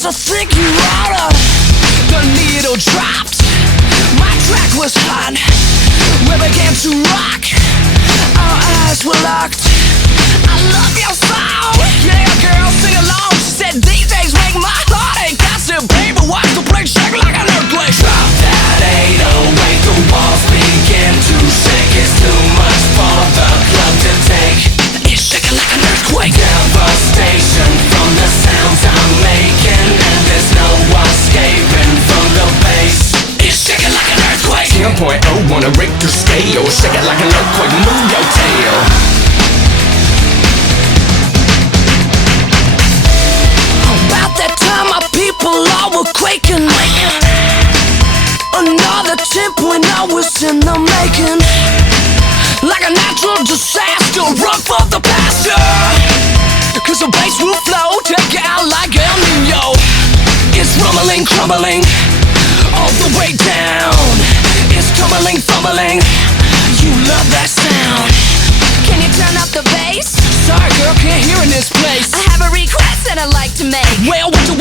Yes, I think you oughta. The needle dropped. My track was hot. We began to rock. Our eyes were locked. I love your song. Yeah, girl, sing along. She said these days make my heart ache. I said, baby, watch the play shake like an earthquake. Drop that 808. The walls begin to shake. It's too much for the club to take. It's shaking like an earthquake. Devastation from the sounds I'm making, and there's no escaping from the bass. It's shaking like an earthquake. 10.0 on a Richter scale. Shake it like an earthquake. Move your tail. About that time my people all were quaking. Another 10.0 was in the making. Like a natural disaster, run for the pasture. Cause the bass will flow, take you out like El Nino. It's rumbling, crumbling, all the way down. It's tumbling, fumbling. You love that sound. Can you turn up the bass? Sorry girl, can't hear in this place. I have a request that I'd like to make. Well, what you